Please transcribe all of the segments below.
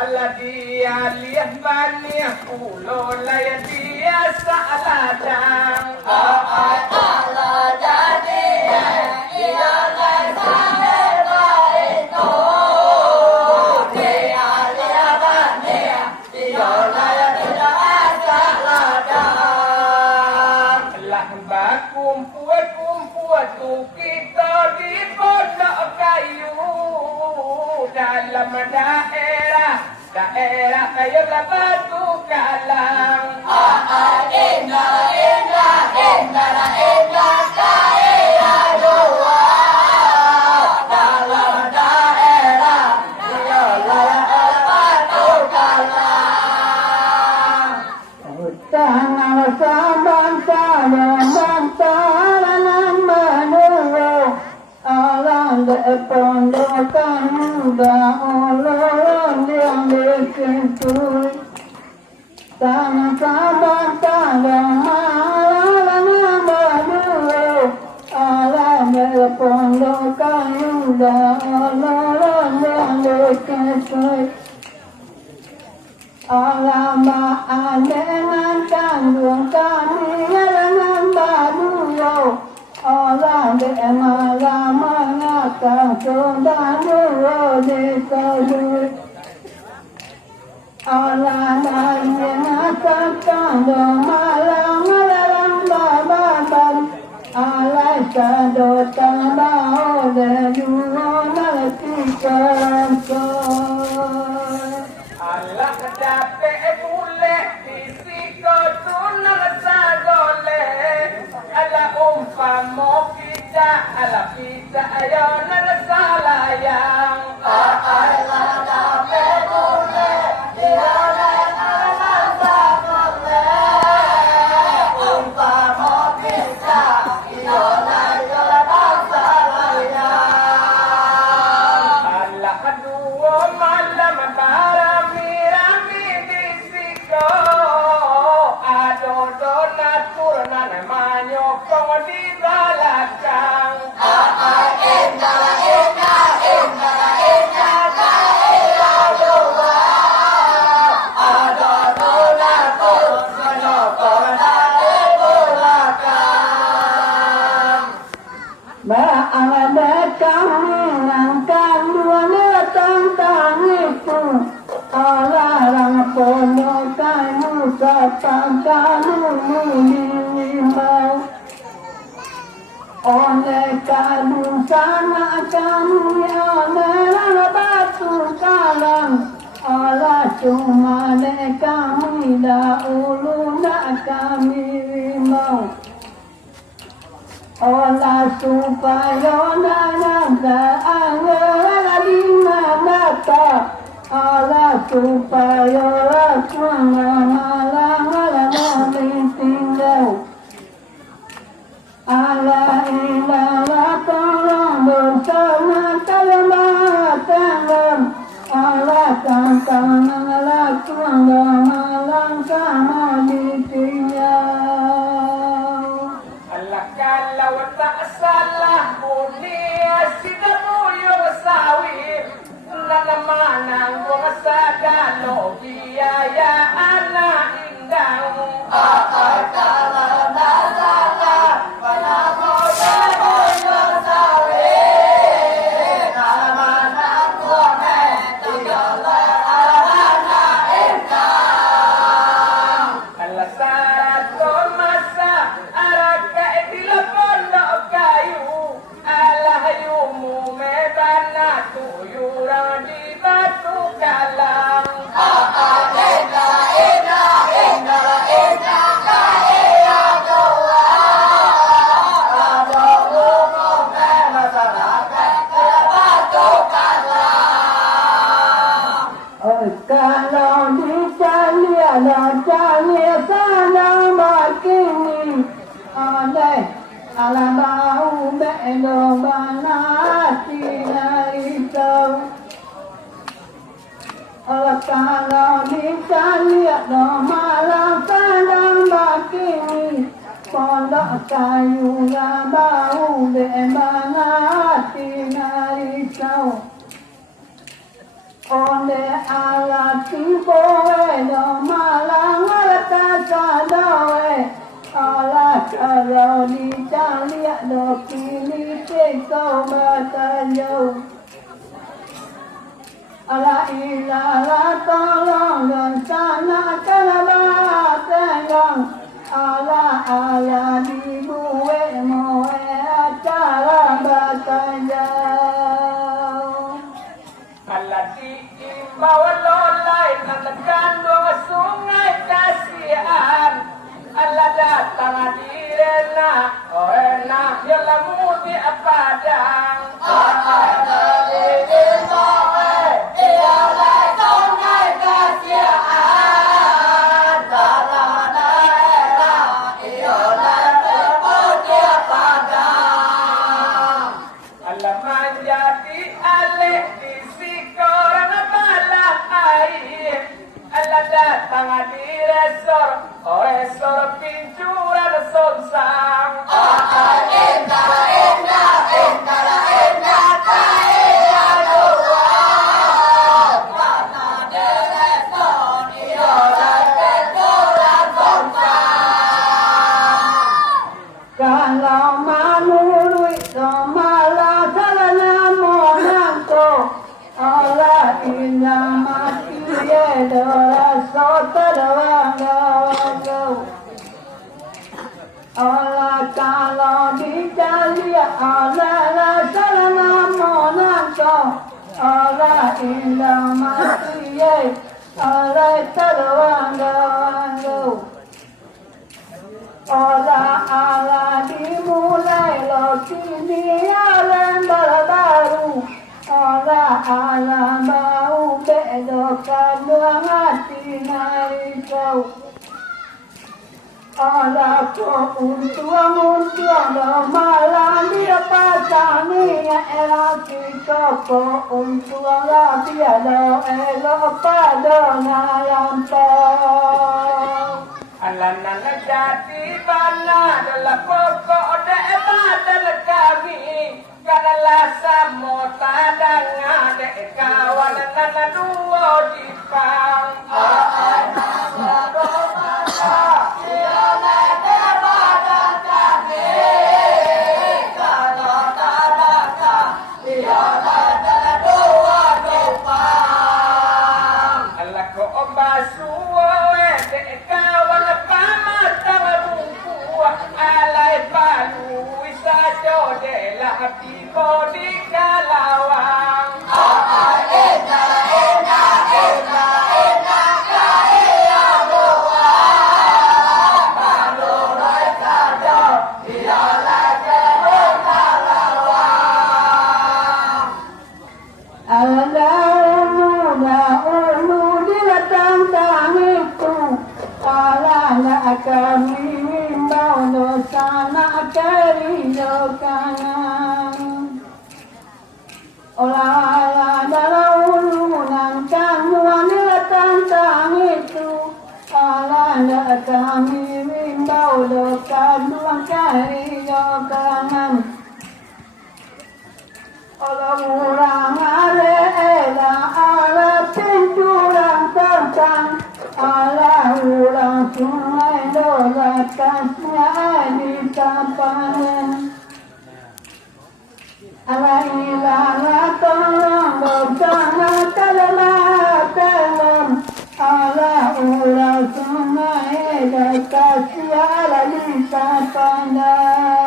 Alladhi aliyahbani kulo layadi asaladang aladadi iya laisame baito di aliyahbani iya layadi asaladang lahba kumpul tu kita di pondok kayu dalam daerah kayu batu kalang inna kaya dua dalam daerah kayu batu kalang tanah sabang talangan menurut alam depondokan muda ulun yang dikentui tanah sabang talangan menurut alam depondokan muda ulun yang dikentui alamaan dengan tanggung kami dengan baduyo orang dengan mengatang sudah dulu disebut alamaan dengan tanggung malam baban alai sadotan bau dejungan alatikan Allah dapat boleh disiko tunar sagole ala umpamo kita ala kita ayo salayang Allah dapat boleh dioleh ala sagole umpamo kita ioleh salayang Allah kedua malam di balakang ada kami nangkan dua tentang itu alarang pondokan ucapan kamu mau oleh kadu sana kami oleh batu kalang Allah cuma kami dahulu nak kami mau Allah supaya nanda angin di mana tak Allah supaya malam tinggal Allah ilah tolong bersama kalmatan Allah tantang lakukan malam kamu ditinggal Allah kalau tak salah mulia sidamu yo sawi nana manang wong sadalo biaya anak indang kalau tak salah panamu yo sawi nana manang wong sadalo anak indang Allah satu masa araka pondok kayu alah yumu mebana tuyuran di batu kalang kaya doa ada yumu masyarakat di batu kalang kalau dicari ada cari sana begini oleh alam bau belo banati itu kalau dicari ada malam sedang begini pondok kayu yang bau belo banati itu Onde ala tiboe no malang alata sadawe ala kalau dicalia do kini teko batayo ala ilala tolong dan sana kalabatayang ala dibuwe moe acara batayo Alati bawa lolai menekan dua sungai kasihan Allah datang hadirena oh enak ya lamu di padang Allah menjadi alih di sikoran malam air Allah datang hadir esor oh esor pincuran sonsang kalau manului malah salahnya monangko Allah inna mati ye dora sota doang Allah kalau dijalia Allah salahnya monangko Allah inna mati ye Allah doang Olah dimulai lo kini alam baru Olah mau bedokan dua hati naik kau Olah ko untuang lo malam dia pasani era kita ko untuang la dia lo elo pada nalampo Alana jadi bana adalah pokok daerah dan kami Kadalah samota dengan kawan nana dua dipang Allah ko ombasuwe kawan pamatang bungku alai palu isajo de la tibo di kalawang kami himbau dosa nak cari kanan olah dalam ulunan kamuan tantang itu olah kami himbau dosa dua cari kanan olah murang ala pinturan tantang ala ulang sungai dola kasnya di tampanan ala ilala tolong bersama dalam ala ulang sungai dola kasnya di tampanan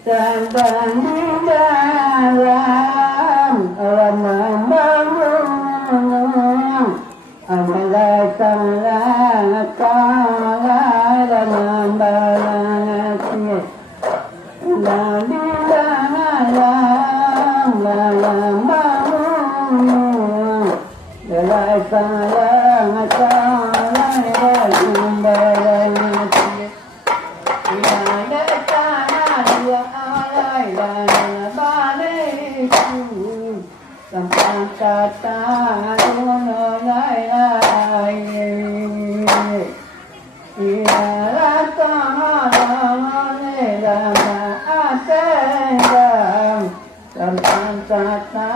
sedang di dalam menunggu amalai salah kalah dalam balasi lali dalam menunggu amalai salah kalah dalam balasi sampai kata dunai lai ialah tangan dalam atengan sampai kata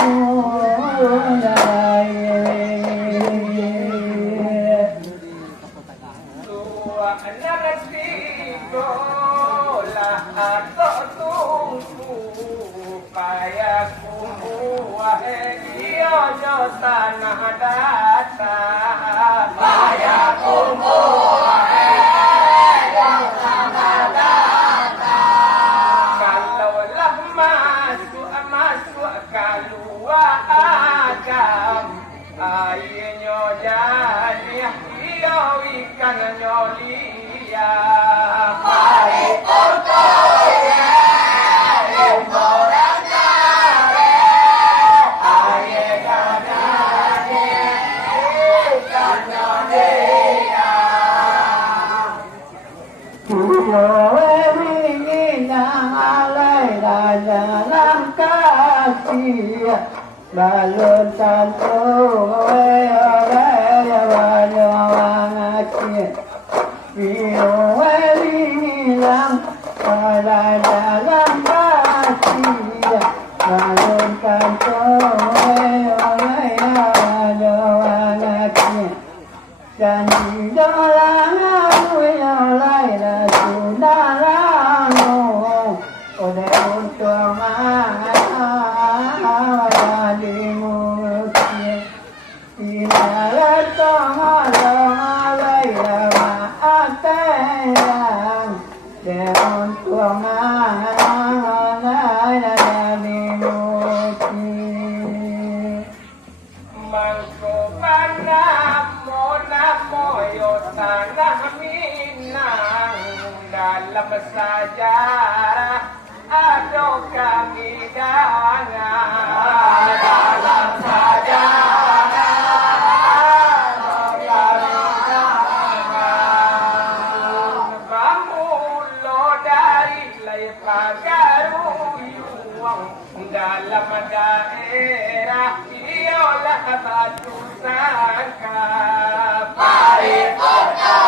dunai atau tunggu payah kumbuah iyo jo tanah datar payah kumbuah iyo tanah datar kalaulah masuk keluar agam ayenyo jani iyo ikan nyolia dalam kasih balon tanto dalam kasih balon tanto dan dalam wilayah sudah oleh untung di musim inalah tangan maafkan dan untung di musim mangko panamo yo tanah Minang dalam sejarah ada kami dalam sejarah bamulo dari lai pagaruyuang dalam daerah iolah batu sangka paripurna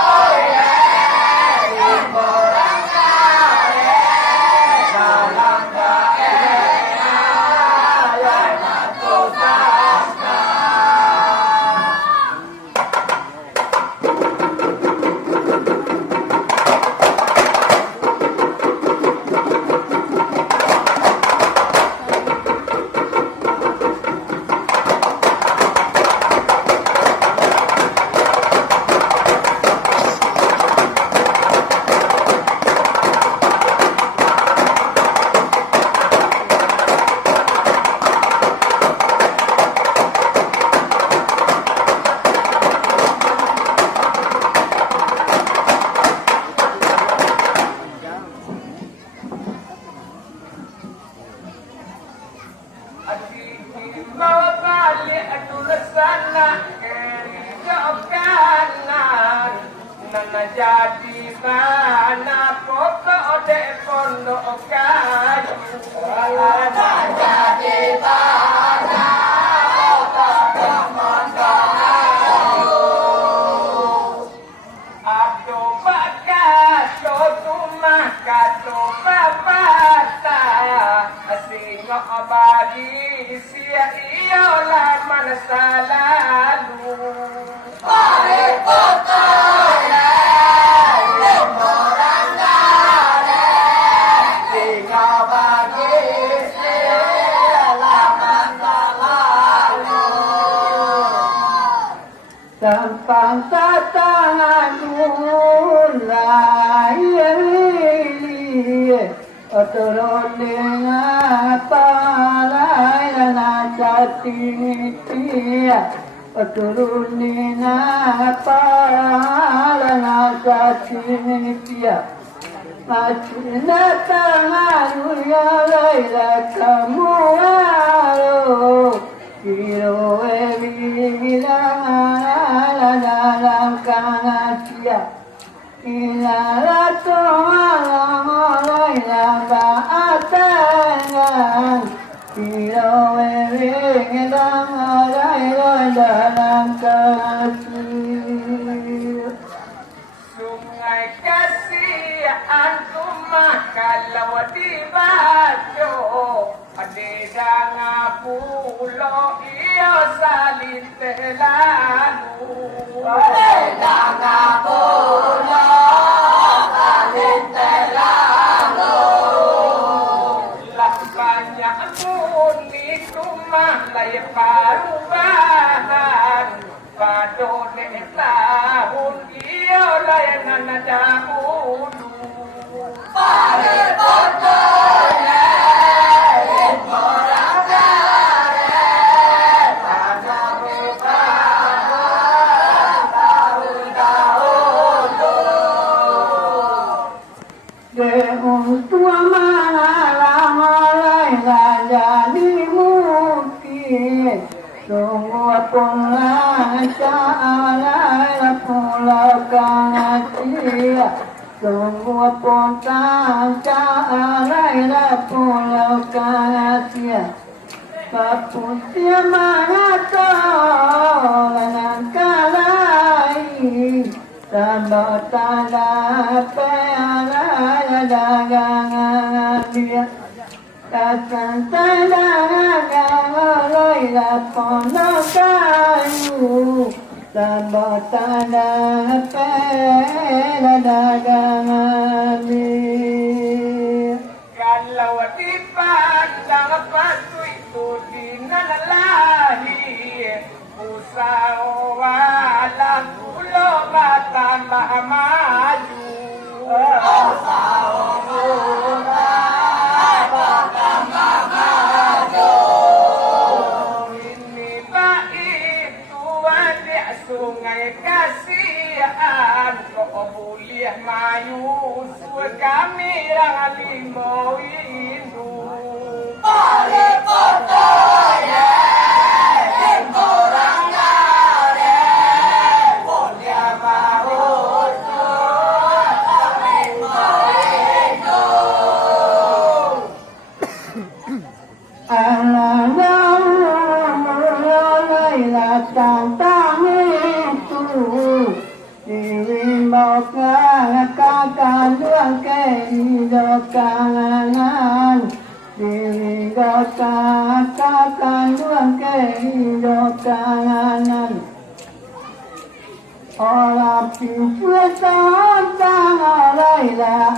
jadi mana pokok de pondok kayu jadi mana pokok de pondok kayu ado bakat tumah kato babata singo abadi sia iolah manasa lalu singo bagi sia turun dengan palai nasa tinitia turun dengan palai nasa tinitia masih datang ya laila kamu aro kiro bilang dalam kanasia Ilala to'ala laila ba'atangan Ilawe laila dalam kasih Sungai kasih antumah kalau dibaco Adedang pulau iyo salin lalu Adedang pulau salin lalu Lah banyak muni tumah lay parubahan Padone tahun iyo layanan dahulu Pare potone tua malam jadi mungkin semua pengacara pulau kanasia semua pengacara pulau kanasia Papusia manato lanang kalai Tanda tanda peala dagangan dia Kasan tanda dagangan loila pondok kayu Tanda tanda peala dagangan dia Kalau dipandang batu itu dinalahi Usahawalah pulau tambah maju Usahawalah tambah maju Ini baik tuadik sungai kasihan Kau boleh mayu kami yang limau indu Pare potoye orang gare boleh mau kami mau indu Laila tantang itu Dirimbakan kakak luang kehidupan Dirimbakan kakak luang kehidupan Orang pintar tantang Laila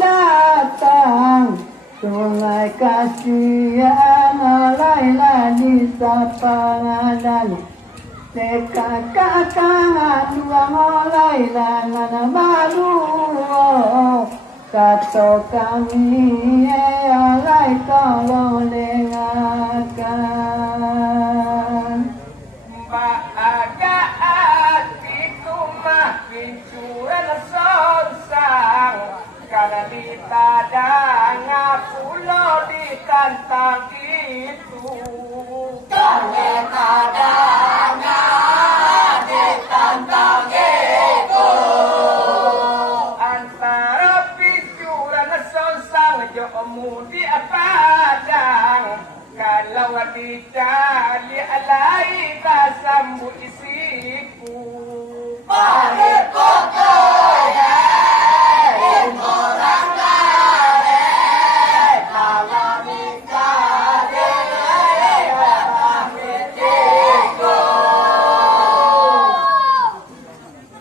datang Sungai kasihan Laila di sapangan Sekakak dua Laila mana baru Kata kami Laila tolong dengarkan Bahagiaan itu mah pincuan sonsang Karena di padang pulau ditantang itu Karena padang ditantang itu Antara pincuan sonsang jomu di padang Kalau dicari alai kasambu isiku Pare potoye orang gare Kalau dicari kamitiku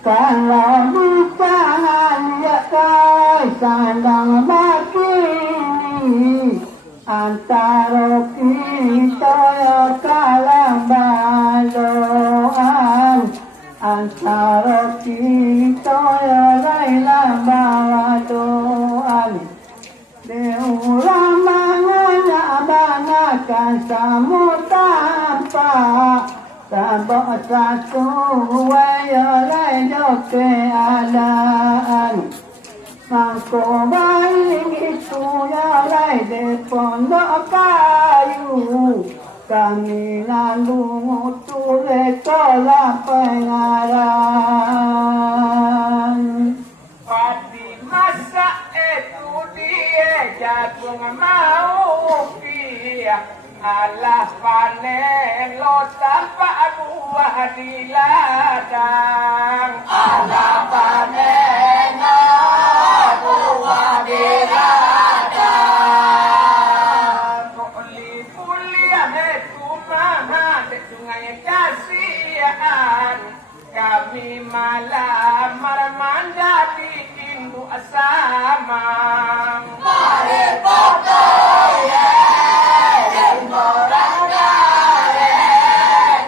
Kalau dicari sandang bakini Antara kita kalang baloan Antara kita Laila bawa doan Ulamangannya banakan samu tanpa Tabok satu wayolai joke adaan Mangko baling itu yalai di pondok kayu Kami lalu tule kolam pengarang Pada masa itu dia jagung mau dia alah panen lo tanpa buah di ladang alah panen lo buah di ladang koli kuliah itu mahal sungai kasihan kami malam marmanda di Indu Asamang mari foto ya orang gare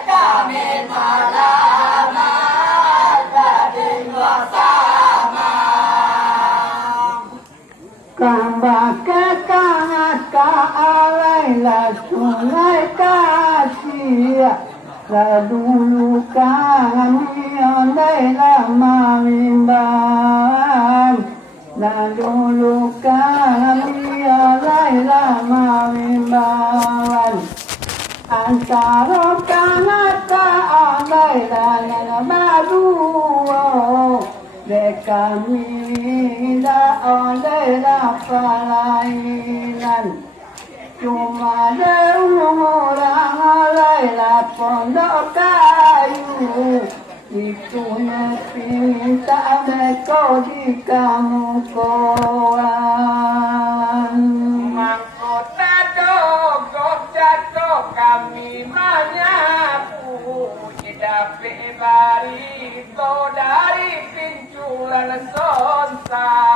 kami malam marmanda di Indu Asamang Kambake kangat ka alay la sungai kasih La dulu kami andai la mawimban La dulu kami andai la mawimban Antara kanat ka andai la baru De kami la andai la palainan Cuma ada orang alai la pondok kayu Itu nepinta meko di kamu koan Mahkota dogok jatuh kami menyapu Jedape barito dari pinculan sonsa